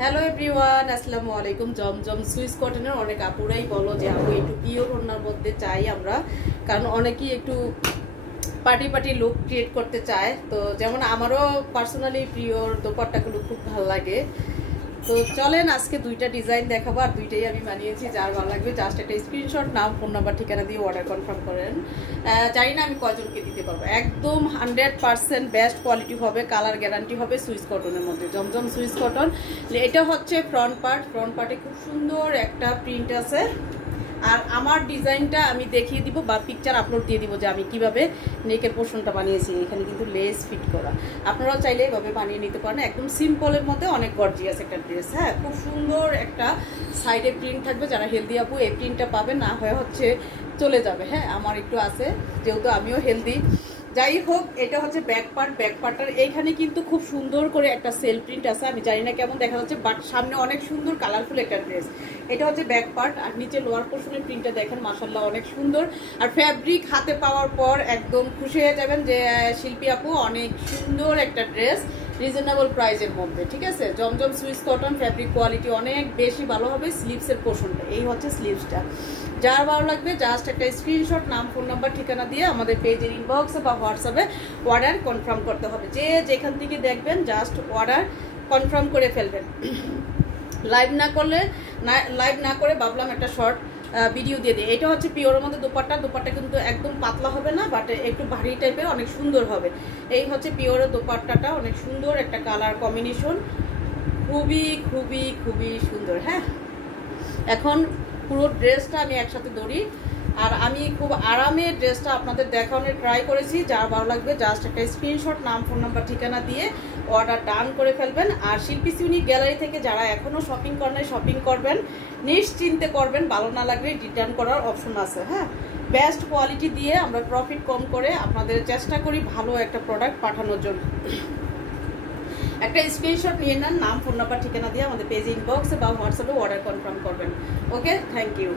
Hello everyone, আসসালামু আলাইকুম। জমজম Swiss কটনের অনেক আপুরাই বলো যে আপু একটু পিওর ওড়নার মধ্যে চাই আমরা, কারণ অনেকেই একটু পার্টি পার্টি লুক ক্রিয়েট করতে চায়। তো যেমন আমারও পার্সোনালি পিওর দোপাট্টাগুলো খুব ভালো লাগে। তো চলেন আজকে দুইটা ডিজাইন দেখাবো, আর দুইটাই আমি বানিয়েছি। যার ভালো লাগবে জাস্ট একটা স্ক্রিনশট, নাম, ফোন নাম্বার, ঠিকানা দিয়ে অর্ডার কনফার্ম করেন। জানি না আমি কয়জনকে দিতে পারবো। একদম 100% বেস্ট কোয়ালিটি হবে, কালার গ্যারান্টি হবে সুইস কটনের মধ্যে, জমজম সুইস কটন। এটা হচ্ছে ফ্রন্ট পার্টে খুব সুন্দর একটা প্রিন্ট আছে। আর আমার ডিজাইনটা আমি দেখিয়ে দিব বা পিকচার আপলোড দিয়ে দিব যে আমি কিভাবে নেকের পোর্শনটা বানিয়েছি। এখানে কিন্তু লেস ফিট করা, আপনারাও চাইলে এভাবে বানিয়ে নিতে পারেন। একদম সিম্পলের মধ্যে অনেক গর্জিয়াস একটা ড্রেস। হ্যাঁ, খুব সুন্দর একটা সাইডে প্রিন্ট থাকবে। যারা হেলদি আপু এই প্রিন্টটা পাবে, না হয় হচ্ছে চলে যাবে। হ্যাঁ, আমার একটু আছে, যেহেতু আমিও হেলদি। যাই হোক, এটা হচ্ছে ব্যাক পার্টটার এইখানে কিন্তু খুব সুন্দর করে একটা সেল প্রিন্ট আছে। আমি জানি না কেমন দেখা যাচ্ছে, বাট সামনে অনেক সুন্দর কালারফুল একটা ড্রেস। এটা হচ্ছে ব্যাক পার্ট, আর নিচে লোয়ার পোর্শনের প্রিন্টটা দেখেন, মাশাআল্লাহ অনেক সুন্দর। আর ফ্যাব্রিক হাতে পাওয়ার পর একদম খুশি হয়ে যাবেন যে শিল্পী আপু অনেক সুন্দর একটা ড্রেস, রিজনেবল প্রাইসের মধ্যে। ঠিক আছে, জমজম সুইস কটন, ফ্যাব্রিক কোয়ালিটি অনেক বেশি ভালো হবে। স্লিভসের পোর্শনটা এই হচ্ছে স্লিভসটা। যার ভালো লাগবে জাস্ট একটা স্ক্রিনশট, নাম, ফোন নাম্বার, ঠিকানা দিয়ে আমাদের পেজের ইনবক্সে বা হোয়াটসঅ্যাপে অর্ডার কনফার্ম করতে হবে। যে যেখান থেকে দেখবেন জাস্ট অর্ডার কনফার্ম করে ফেলবেন। লাইভ না করে ভাবলাম একটা শর্ট ভিডিও দিয়ে দিই। এটা হচ্ছে পিওরের মধ্যে দোপাট্টা কিন্তু একদম পাতলা হবে না, বাট একটু ভারী টাইপের, অনেক সুন্দর হবে। এই হচ্ছে পিওরের দোপাট্টাটা, অনেক সুন্দর একটা কালার কম্বিনেশন, খুবই খুবই খুবই সুন্দর। হ্যাঁ, এখন পুরো ড্রেসটা আমি একসাথে ধরি, আর আমি খুব আরামে ড্রেসটা আপনাদের দেখানোর ট্রাই করেছি। যার ভালো লাগবে জাস্ট একটা স্ক্রিনশট, নাম, ফোন নাম্বার, ঠিকানা দিয়ে অর্ডার ডান করে ফেলবেন। আর শিল্পীস ইউনিক গ্যালারি থেকে যারা এখনও শপিং করেন, শপিং করবেন, নিশ্চিন্তে করবেন। ভালো না লাগলে রিটার্ন করার অপশন আছে। হ্যাঁ, বেস্ট কোয়ালিটি দিয়ে আমরা প্রফিট কম করে আপনাদের চেষ্টা করি ভালো একটা প্রোডাক্ট পাঠানোর জন্য। একটা স্ক্রিনশট নিয়ে নেন, নাম, ফোন নাম্বার, ঠিকানা দিয়ে আমাদের পেজ ইনবক্সে বা হোয়াটসঅ্যাপে অর্ডার কনফার্ম করবেন। ওকে, থ্যাংক ইউ।